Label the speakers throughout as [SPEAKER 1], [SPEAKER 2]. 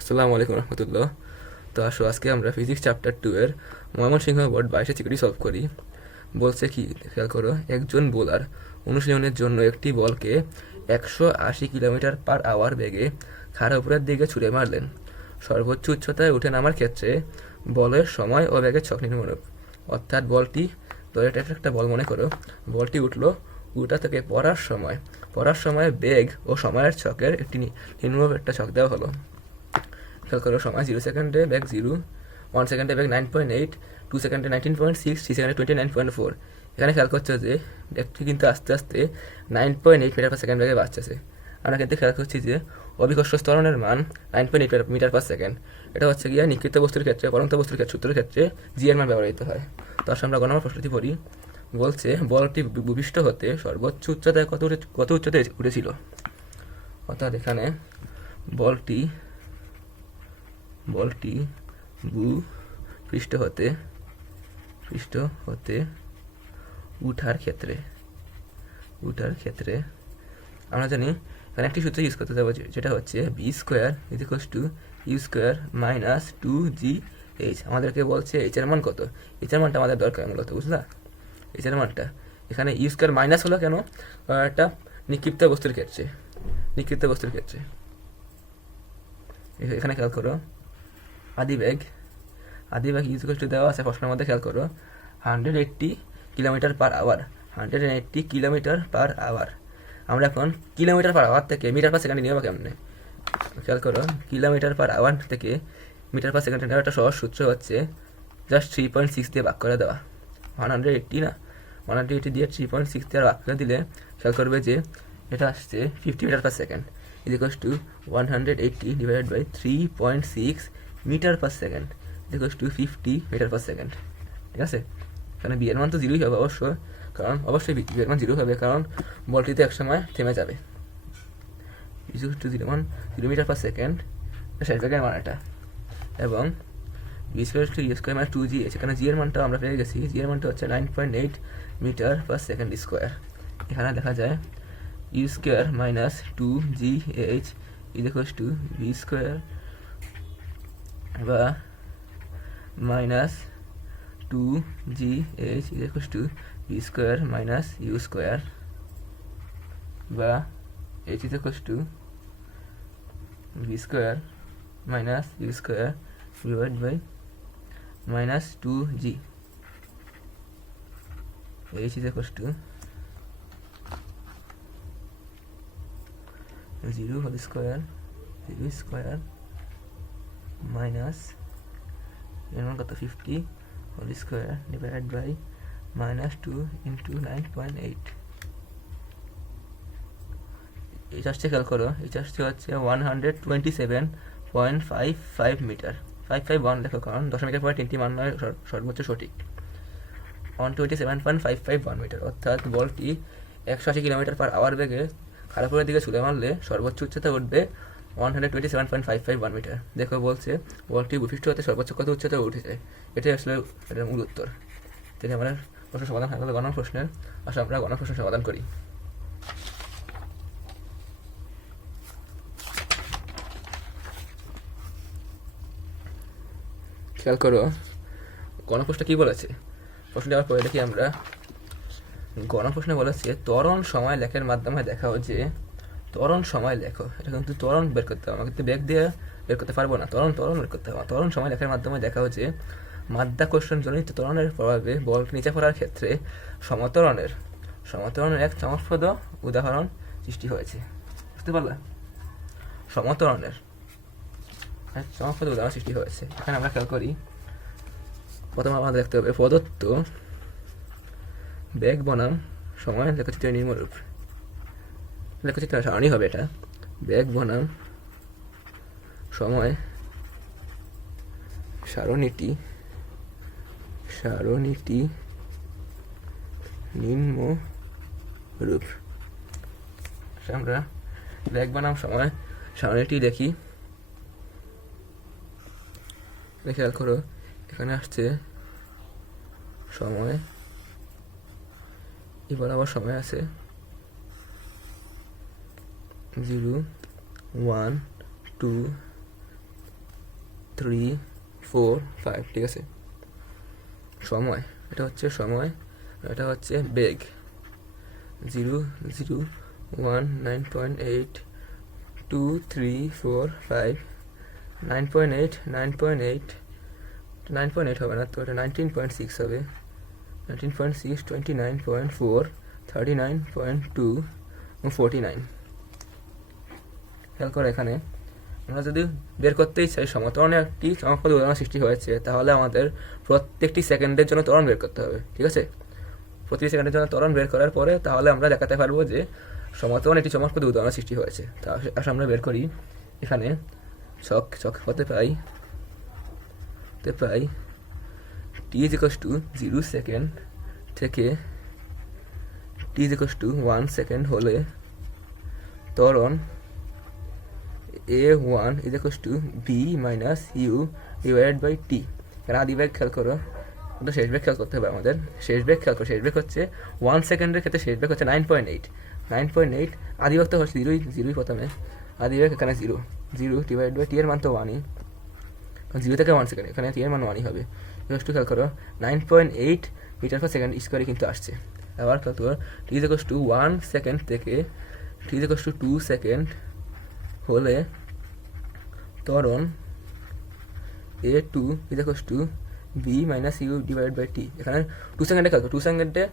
[SPEAKER 1] আসসালামু আলাইকুম রহমতুল্লাহ। তো আসো, আজকে আমরা ফিজিক্স চ্যাপ্টার টু এর ময়মনসিংহ বোর্ড বাইশে চিকুটি সলভ করি। বলছে কি, খেয়াল করো, একজন বোলার অনুশীলনের জন্য একটি বলকে একশো আশি কিলোমিটার পার আওয়ার বেগে খাড়া উপরের দিকে ছুড়ে মারলেন। সর্বোচ্চ উচ্চতায় উঠে নামার ক্ষেত্রে বলের সময় ও বেগের ছক নির্মূলক অর্থাৎ বলটি, ধরে একটা বল মনে করো, বলটি উঠল উল্টা থেকে পড়ার সময়। পড়ার সময় বেগ ও সময়ের ছকের একটি নি- নিম্নরূপ একটা ছক দেওয়া হলো। খেয়াল করো, সময় জিরো সেকেন্ডে ব্যাগ জিরো ওয়ান সেকেন্ডে ব্যাগ নাইন পয়েন্ট এইট টু সেকেন্ডে নাইনটিন পয়েন্ট সিক্স থ্রি সেকেন্ডে টোয়েন্টি নাইন পয়েন্ট ফোর এখানে খেয়াল করছ যে ব্যাগটি কিন্তু আস্তে আস্তে nine point eight metre per second ব্যাগে বাড়ছে। আমরা কিন্তু খেয়াল করছি যে অভিকর্ষ স্তরণের মান nine point eight metre per second এটা হচ্ছে গিয়ে নিকৃত বস্তুর ক্ষেত্রে, পরন্ত বস্তুর ক্ষেত্রে, সূত্রের ক্ষেত্রে জি এর মান ব্যবহৃত হয়। তো আসলে আমরা গণনা প্রশ্নটি পড়ি। বলছে, বলটি ভূ- ভূপৃষ্ঠ হতে সর্বোচ্চ উচ্চতায় কত কত উচ্চতায় উঠেছিল? অর্থাৎ এখানে বলটি বলটি ভূ পৃষ্ঠ হতে পৃষ্ঠ হতে উঠার ক্ষেত্রে উঠার ক্ষেত্রে। আমরা জানি এখানে একটি সূত্র ইউজ করতে যাব যেটা হচ্ছে V square is equals to U square minus two G H আমাদেরকে বলছে এইচ এর মান কত? এইচ এর মানটা আমাদের দরকার মূলত, বুঝলা? এইচ এর মানটা। এখানে ইউ স্কোয়ার মাইনাস হলো কেন? একটা নিক্ষিপ্ত বস্তুর ক্ষেত্রে, নিক্ষিপ্ত বস্তুর ক্ষেত্রে। এখানে খেয়াল করো আদি ব্যাগ আদি ব্যাগ ইউজ টু দেওয়া আছে প্রশ্নের মধ্যে খেয়াল করো। Hundred eighty kilometre per hour hundred eighty kilometre per hour আমরা এখন কিলোমিটার পার আওয়ার থেকে মিটার পার সেকেন্ডে নেব কেমনে? খেয়াল করো কিলোমিটার পার আওয়ার থেকে মিটার পার সেকেন্ডে নেওয়ার একটা সহজ সূত্র হচ্ছে জাস্ট থ্রি পয়েন্ট সিক্স দিয়ে ভাগ করে দেওয়া। ওয়ান হান্ড্রেড এইট্টি না? ওয়ান হান্ড্রেড এইট্টি দিয়ে থ্রি পয়েন্ট সিক্স দিয়ে ভাগ করে দিলে খেয়াল করবে যে এটা আসছে fifty metre per second is equals to one hundred eighty divided by three point six metre per second. Equals to fifty metre per second. ঠিক আছে? কারণ বিয়ের মান তো জিরোই হবে অবশ্যই, কারণ অবশ্যই বিয়ের মান জিরো হবে, কারণ বলটিতে একসময় থেমে যাবে। Two zero one zero metre per second শেষ ব্যাগের মান এটা। এবং V square to U square মানে টু জি সেখানে জি এর মানটা আমরা পেয়ে গেছি। জি এর মানটা হচ্ছে nine point eight metre per second square এখানে দেখা যায় U square minus two G H is to V square বা minus two G H equals to V square minus U square বা H equals to V square minus U square divide by minus two G H equals to zero whole square zero square minus এর মান কত fifty whole square divide by minus two into nine point eight এই চার্জটি খেয়াল করো, এই চার্জটি হচ্ছে one hundred twenty seven point five five meter five five one লেখো কারণ দশমিকের পরে তিনটি মান নয়, সর- সর্বোচ্চ সঠিক। One twenty seven point five five one meter অর্থাৎ বলটি একশো আশি কিলোমিটার পার আওয়ার বেগে খারাপের দিকে ছুড়ে মারলে সর্বোচ্চ উচ্চতা উঠবে ওয়ান মিটার দেখো বলছে বলটি ভূপৃষ্ঠ হতে সর্বোচ্চ কত উচ্চতা উঠেছে? এটাই আসলে এটার মূল উত্তর। তিনি আমরা প্রশ্ন সমাধান হয়ে গেল গণ প্রশ্নের আসলে আমরা গণ প্রশ্ন সমাধান করি। খেয়াল করো, গণপ্রশ্ন কি বলেছে? প্রশ্নটি আবার পড়ে দেখি আমরা গণপ্রশ্নে বলেছে তরণ সময় লেখের মাধ্যমে দেখাও যে ত্বরণ সময় লেখো। এটা কিন্তু ত্বরণ বের করতে হবে। কিন্তু ব্যাগ দিয়ে বের করতে পারব না। ত্বরণ ত্বরণ বের করতে হবে। ত্বরণ সময় লেখার মাধ্যমে দেখাও যে মাধ্যাকর্ষণ জনিত ত্বরণের প্রভাবে বল নিচে পড়ার ক্ষেত্রে সমতরণের সমতরণের এক চমকপ্রদ উদাহরণ সৃষ্টি হয়েছে। বুঝতে পারলা? সমতরণের এক চমকপ্রদ উদাহরণ সৃষ্টি হয়েছে। এখানে আমরা খেয়াল করি, প্রথমে আমাদের দেখতে হবে প্রদত্ত ব্যাগ বনাম সময় লেখচিত্র নির্মরূপ লেখচিত্র সারণী হবে এটা। ব্যাগ বনাম। সময়। সারণীটি। সারণীটি নিম্ন রূপ। আচ্ছা, আমরা ব্যাগ বনাম সময়। সারণীটি দেখি। খেয়াল করো এখানে আসছে সময়। এবার আবার সময় আছে। Zero, one, two, three, four, five, ঠিক আছে? সময়, এটা হচ্ছে সময় এটা হচ্ছে বেগ। Zero zero, one, nine point eight, two, three, four, five, nine point eight, nine point eight, nine point eight হবে না তো, এটা নাইনটিন পয়েন্ট সিক্স হবে। Nineteen point six, twenty nine point four, thirty nine point two forty nine. খেয়াল করে এখানে। আমরা যদি বের করতেই চাই সমতরণে একটি চমকপ্রদ উদাহরণ সৃষ্টি হয়েছে, তাহলে আমাদের প্রত্যেকটি সেকেন্ডের জন্য ত্বরণ বের করতে হবে, ঠিক আছে? প্রতি সেকেন্ডের জন্য ত্বরণ বের করার পরে তাহলে আমরা দেখাতে পারব যে সমতরণ একটি চমকপ্রদ উদাহরণ সৃষ্টি হয়েছে। তা আসলে আমরা বের করি এখানে ছক ছক হতে পাই হতে পাই t is equals to zero second থেকে t is equals to one second হলে ত্বরণ a one is equals to v minus u divided by t এখানে আদি ব্যাগ খেয়াল করো কিন্তু শেষ ব্যাগ খেয়াল করতে হবে আমাদের। শেষ ব্যাগ খেয়াল করো, শেষ ব্যাগ হচ্ছে ওয়ান সেকেন্ডের ক্ষেত্রে শেষ ব্যাগ হচ্ছে nine point eight nine point eight আদি ব্যাগ তো হচ্ছে জিরোই জিরোই প্রথমে। আদি ব্যাগ এখানে zero zero divide by T এর মান তো ওয়ানই জিরো থেকে ওয়ান সেকেন্ড এখানে টি এর মান ওয়ানই হবে। ইকস টু খেয়াল করো nine point eight meter per second স্কোয়ারে কিন্তু আসছে। আবার খেয়াল করো t is to one second থেকে t is to two second হলে ত্বরণ a two is to v minus u divide by t এখানে টু সেকেন্ডে খেয়াল টু সেকেন্ডে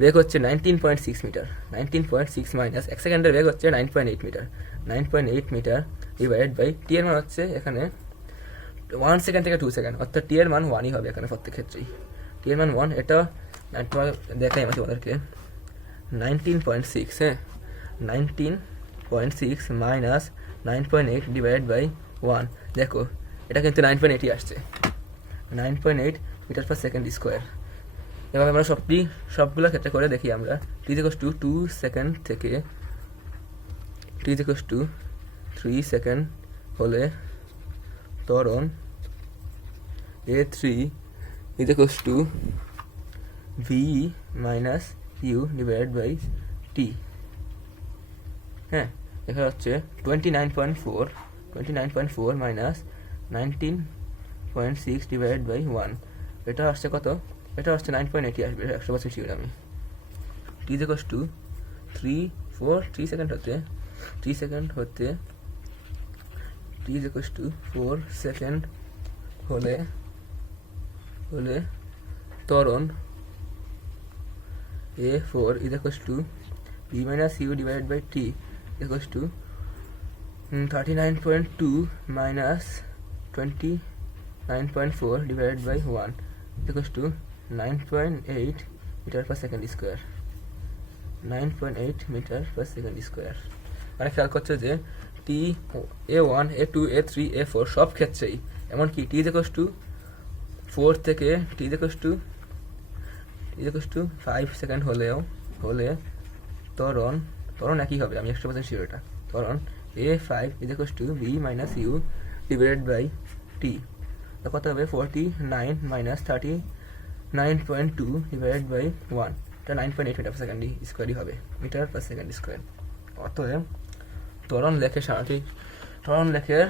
[SPEAKER 1] বেগ হচ্ছে nineteen point six meter nineteen point six minus এক সেকেন্ডের বেগ হচ্ছে nine point eight meter nine point eight meter divide by t এর মান হচ্ছে এখানে ওয়ান সেকেন্ড থেকে টু সেকেন্ড অর্থাৎ টি এর মান ওয়ানই হবে এখানে প্রত্যেক ক্ষেত্রেই। টি এর মান ওয়ান এটা তোমার দেখাই আমি তোমাদেরকে। নাইনটিন পয়েন্ট সিক্স হ্যাঁ? Nineteen point six minus nine point eight divide by one দেখো এটা কিন্তু নাইন পয়েন্ট এইটই আসছে। Nine point eight meter per second square এভাবে আমরা সবটি, সবগুলো ক্ষেত্রে করে দেখি আমরা। T equals to two second থেকে t equals to three second হলে ত্বরণ a three equals to v minus u divide by t হ্যাঁ এখানে হচ্ছে twenty nine point four twenty nine point four minus nineteen point six divide by one এটা আসছে কত? এটা পয়েন্ট এইটি আসবে একশো পার্সেন্ট শিওর আমি। T equals to three four three second হতে থ্রি সেকেন্ড হতে t equals to four second হলে হলে ত্বরণ a four is equals to v minus u divide by t equals to thirty nine point two minus twenty nine point four divided by one square to nine point eight meter per second square nine point eight meter per second square মানে খেয়াল করছে যে t a one a two a three a four সব ক্ষেত্রেই, এমনকি t equals to four থেকে t equals to equals to five second হলেও, হলে তরণ তরণ একই হবে, আমি একশো পার্সেন্ট শিওর এটা তরণ a5 is equals to b minus u divided by t. তো কত হবে 49 minus 39.2 divided by 1 এটা 9.8 মিটার সেকেন্ড স্কোয়ারই হবে মিটার পার সেকেন্ড স্কোয়ার অতএব ত্বরণ লেখে সারাটি তরণ লেখের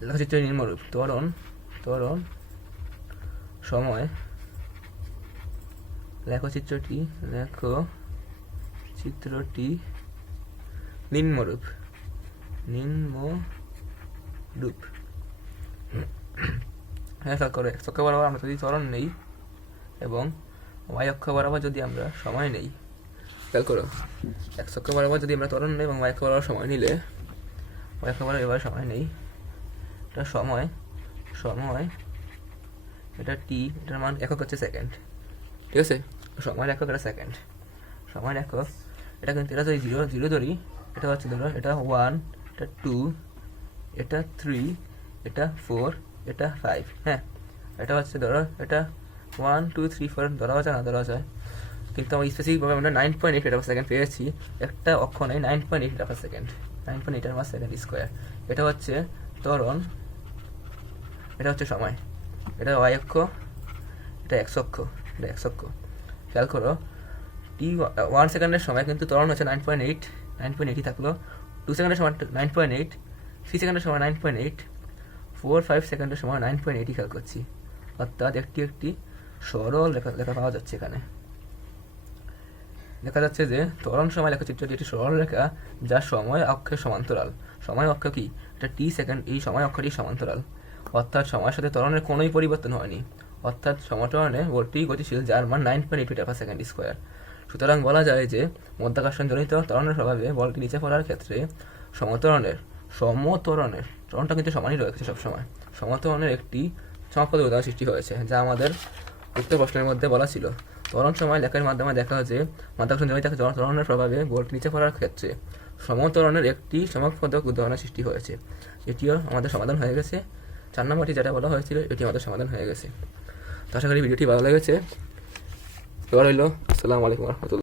[SPEAKER 1] লেখাচিত্রের নির্মরূপ ত্বরণ তরণ সময়, লেখচিত্রটি লেখ চিত্রটি নিম্নরূপ। নিম্নরূপ হ্যাঁ খেয়াল করে। এক চক্র বরাবর আমরা যদি ত্বরণ নেই এবং ওয়াই অক্ষ বরাবর যদি আমরা সময় নেই, খেয়াল করো, এক চক্র বরাবর যদি আমরা ত্বরণ নেই এবং ওয়াই অক্ষ বরাবর সময় নিলে ওয়াই অক্ষ বরাবর এবার সময় নেই, এটা সময় সময়, এটা টি, এটার মান একক হচ্ছে সেকেন্ড ঠিক আছে? সময়ের একক এটা সেকেন্ড সময়ের একক, এটা কিন্তু এটা যদি জিরো জিরো ধরি, এটা হচ্ছে ধরো, এটা ওয়ান এটা টু এটা থ্রি এটা ফোর এটা ফাইভ হ্যাঁ। এটা হচ্ছে ধরো, এটা ওয়ান টু থ্রি ফোর ধরা যায় না ধরা যায় কিন্তু আমার স্পেসিফিকভাবে আমরা nine point eight per second পেয়েছি। একটা অক্ষ নেই nine point eight per second nine point eight per second square এটা হচ্ছে ত্বরণ, এটা হচ্ছে সময়, এটা ওয়াই অক্ষ, এটা এক্স অক্ষ, এটা এক্স অক্ষ। খেয়াল করো টি ওয়ান সেকেন্ডের সময় কিন্তু ত্বরণ হচ্ছে nine point eight nine point এইটই থাকল। টু সেকেন্ডের সময় নাইন পয়েন্ট এইট থ্রি সেকেন্ডের সময় nine point eight four five সেকেন্ডের সময় নাইন পয়েন্ট এইটি খেয়াল করছি। অর্থাৎ একটি একটি সরল লেখা লেখা পাওয়া যাচ্ছে এখানে। দেখা যাচ্ছে যে ত্বরণ সময় লেখচিত্রটি একটি সরল রেখা যা সময় অক্ষের সমান্তরাল। সময় অক্ষ কি? এটা টি সেকেন্ড এই সময় অক্ষটি সমান্তরাল। অর্থাৎ সময়ের সাথে ত্বরণের কোনোই পরিবর্তন হয়নি। অর্থাৎ সমতরণে বলটি গতিশীল যার মান nine point eight meter per second square সুতরাং বলা যায় যে মধ্যাকর্ষণজনিত ত্বরণের প্রভাবে বলটি নিচে পড়ার ক্ষেত্রে সমতরণের সমতরণের ত্বরণটা কিন্তু সমানই রয়েছে সবসময়। সমতরণের একটি চমকপ্রদ উদাহরণ সৃষ্টি হয়েছে, যা আমাদের উক্ত প্রশ্নের মধ্যে বলা ছিল। ত্বরণ সময় লেখার মাধ্যমে দেখা যে মাধ্যাকর্ষণ জনিত ত্বরণের প্রভাবে বলটি নিচে পড়ার ক্ষেত্রে সমতরণের একটি চমকপ্রদক উদাহরণের সৃষ্টি হয়েছে। এটিও আমাদের সমাধান হয়ে গেছে। চার নম্বরটি যেটা বলা হয়েছিল, এটি আমাদের সমাধান হয়ে গেছে। তো আশা করি ভিডিওটি ভালো লেগেছে। এবার হইল আসসালামু আলাইকুম রহমতুল্লাহ।